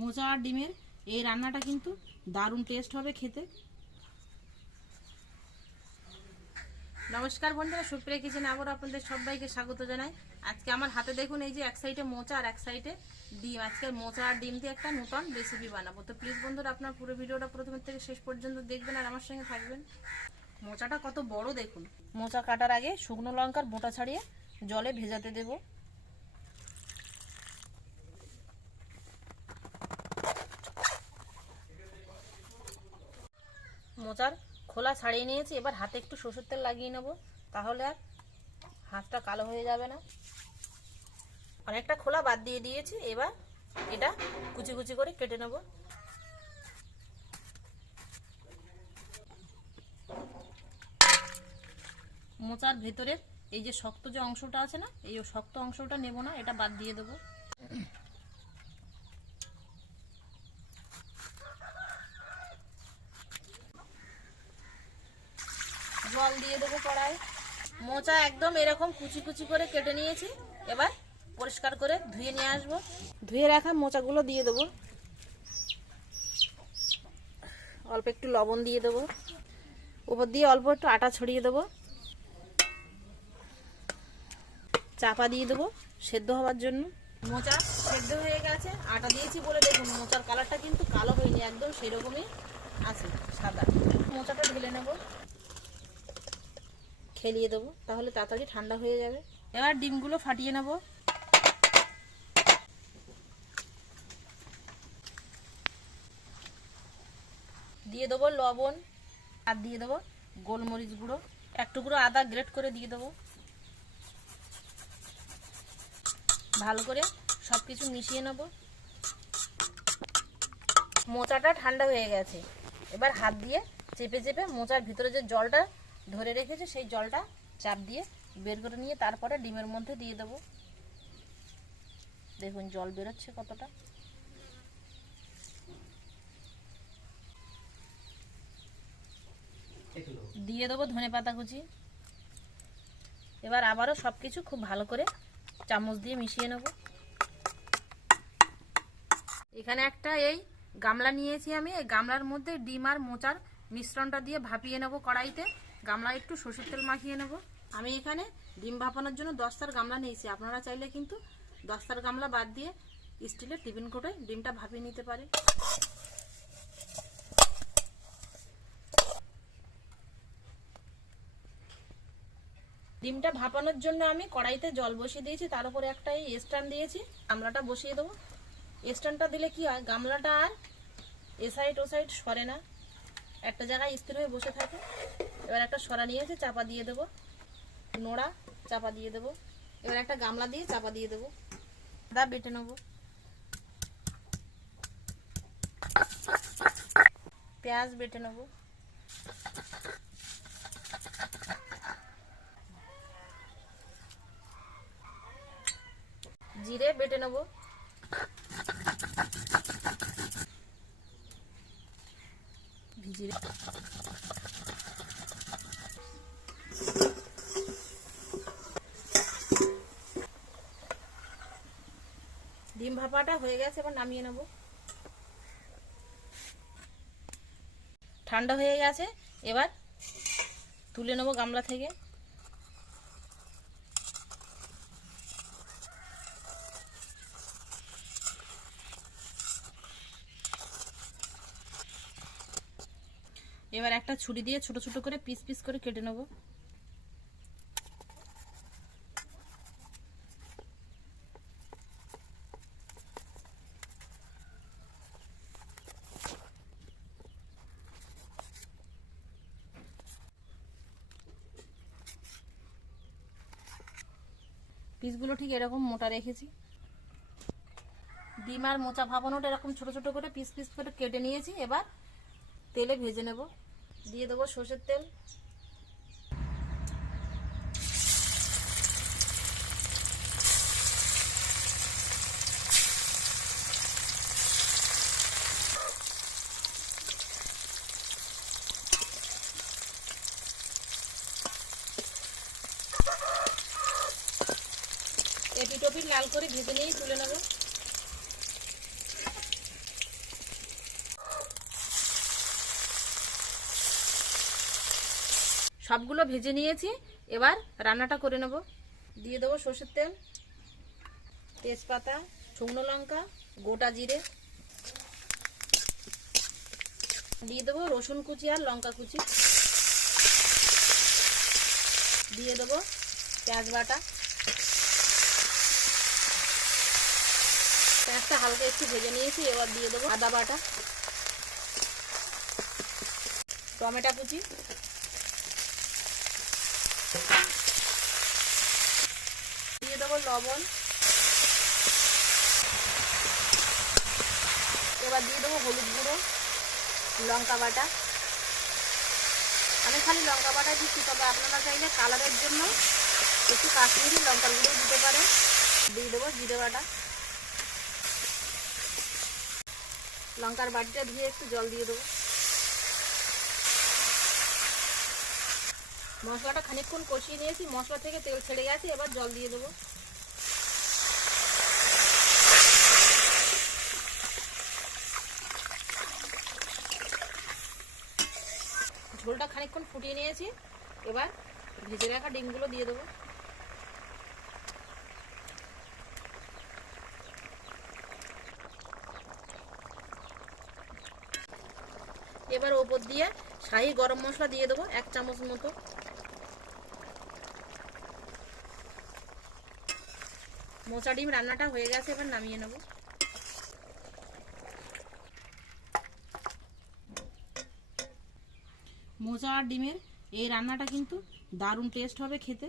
মোচা আর ডিমের এই রান্নাটা কিন্তু দারুণ টেস্ট হবে খেতে। নমস্কার বন্ধুরা, সুপ্রিয়া কিচেনে আবার আপনাদের সবাইকে স্বাগত জানাই। আজকে আমার হাতে দেখুন এই যে এক সাইডে মোচা আর এক সাইডে ডিম। আজকে মোচা আর ডিম দিয়ে একটা নতুন রেসিপি বানাবো। তো প্লিজ বন্ধুরা আপনার পুরো ভিডিওটা প্রথম থেকে শেষ পর্যন্ত দেখবেন আর আমার সঙ্গে থাকবেন। মোচাটা কত বড় দেখুন। মোচা কাটার আগে শুকনো লঙ্কার বোটা ছাড়িয়ে জলে ভেজাতে দেব। মোচার খোলা ছাড়িয়ে নিয়েছি, এবার হাতে একটু সরষের তেল লাগিয়ে নেব, তাহলে আর হাতটা কালো হয়ে যাবে না। অনেকটা খোলা বাদ দিয়ে দিয়েছি, এবার এটা কুচি কুচি করে কেটে নেব। মোচার ভেতরে এই যে শক্ত যে অংশটা আছে না, এই শক্ত অংশটা নেব না, এটা বাদ দিয়ে দেবো। জল দিয়ে দেবো কড়াই। মোচা একদম এরকম কুচি কুচি করে কেটে নিয়েছি, এবার পরিষ্কার করে ধুয়ে নিয়ে আসবো। ধুয়ে রাখা মোচাগুলো দিয়ে দেবো। অল্প একটু লবণ দিয়ে দেবো, উপর দিয়ে অল্প একটু আটা ছড়িয়ে দেবো, চাপা দিয়ে দেবো সেদ্ধ হওয়ার জন্য। মোচা সেদ্ধ হয়ে গেছে, আটা দিয়েছি বলে দেখুন মোচার কালারটা কিন্তু কালো হয়নি, একদম সেরকমই আছে সাদা। মোচাটা ঢেলে নেব, খেলিয়ে দেবো, তাহলে তাড়াতাড়ি ঠান্ডা হয়ে যাবে। এবার ডিমগুলো ফাটিয়ে নেব। দিয়ে দেবো লবণ আর দিয়ে দেবো গোলমরিচ গুঁড়ো, এক টুকরো আদা গ্রেট করে দিয়ে দেবো। ভালো করে সব কিছু মিশিয়ে নেব। মোচাটা ঠান্ডা হয়ে গেছে, এবার হাত দিয়ে চেপে চেপে মোচার ভিতরে যে জলটা ধরে রেখেছে সেই জলটা চাপ দিয়ে বের করে নিয়ে তারপরে ডিমের মধ্যে দিয়ে দেব। দেখুন জল বেরোচ্ছে কতটা। দিয়ে দেবো ধনেপাতা কুচি। এবার আবারও সবকিছু খুব ভালো করে চামচ দিয়ে মিশিয়ে নেব। এখানে একটা এই গামলা নিয়েছি আমি, এই গামলার মধ্যে ডিম আর মোচার মিশ্রণটা দিয়ে ভাপিয়ে নেব কড়াইতে। গামলায় একটু সরষের তেল মাখিয়ে নেব। আমি এখানে ডিম ভাপানোর জন্য 10টার গামলা নিয়েছি, আপনারা চাইলে কিন্তু 10টার গামলা বাদ দিয়ে স্টিলের টিফিন কোটোয় ডিমটা ভাপিয়ে নিতে পারে। ডিমটা ভাপানোর জন্য আমি কড়াইতে জল বসিয়ে দিয়েছি, তার উপরে একটা স্ট্যান্ড দিয়েছি। গামলাটা বসিয়ে দেবো। স্ট্যান্ডটা দিলে কি হয়, গামলাটা আর এ সাইড ও সাইড সরে না, একটা জায়গায় স্থির হয়ে বসে থাকে। এবার একটা সরা নিয়েছি, চাপা দিয়ে দেবো, নোড়া চাপা দিয়ে দেবো। এবার একটা গামলা দিয়ে চাপা দিয়ে দেবো। আদা বেটে নেবো, পেঁয়াজ বেটে নেবো, জিরে বেটে নেবো, জিরে ডিম ভাপাটা হয়ে গেছে, এবার নামিয়ে নেব। ঠান্ডা হয়ে গেছে, এবার তুলে নেব গামলা থেকে। এবার একটা ছুরি দিয়ে ছোট ছোট করে পিস পিস করে কেটে নেব। পিসগুলো ঠিক এরকম মোটা রেখেছি। ডিম আর মোচা ভাপানোটা এরকম ছোট ছোট করে পিস পিস করে কেটে নিয়েছি, এবার তেলে ভেজে নেব। দিয়ে দেবো সরষের তেল, এপিট ওপিট লাল করে ভেজে নিয়ে তুলে নেব। সবগুলো ভেজে নিয়েছি, এবার রান্নাটা করে নেব। দিয়ে দেবো সর্ষের তেল, তেজপাতা, শুকনো লঙ্কা, গোটা জিরে, দিয়ে দেবো রসুন কুচি আর লঙ্কা কুচি, দিয়ে দেবো পেঁয়াজ বাটা। পেঁয়াজটা হালকা একটু ভেজে নিয়েছি, এবার দিয়ে দেবো আদা বাটা, টমেটো কুচি, দিয়ে দেবো লবণ, এবার দিয়ে দেবো হলুদ গুঁড়ো, লঙ্কা বাটা। আমি খালি লঙ্কা বাটা দিচ্ছি, তবে আপনারা চাইলে কালারের জন্য একটু কাশ্মীরি লঙ্কার গুঁড়ো দিতে পারেন। দিয়ে দেবো জিরে বাটা, লঙ্কার বাটিটা ধুয়ে একটু জল দিয়ে দেবো। মশলাটা খানিকক্ষণ কষিয়ে নিয়েছি, মশলা থেকে তেল ছেড়ে গেছে, এবার জল দিয়ে দেবো। ঝোলটা খানিকক্ষণ ফুটিয়ে নিয়েছি, এবার ভেজে রাখা ডিমগুলো দিয়ে দেবো। এবার ওপর দিয়ে শাহি গরম মশলা দিয়ে দেবো 1 চামচ মতো। মোচা ডিম রান্নাটা হয়ে গেছে, এবার নামিয়ে নেব। মোচা আর ডিমের এই রান্নাটা কিন্তু দারুণ টেস্ট হবে খেতে।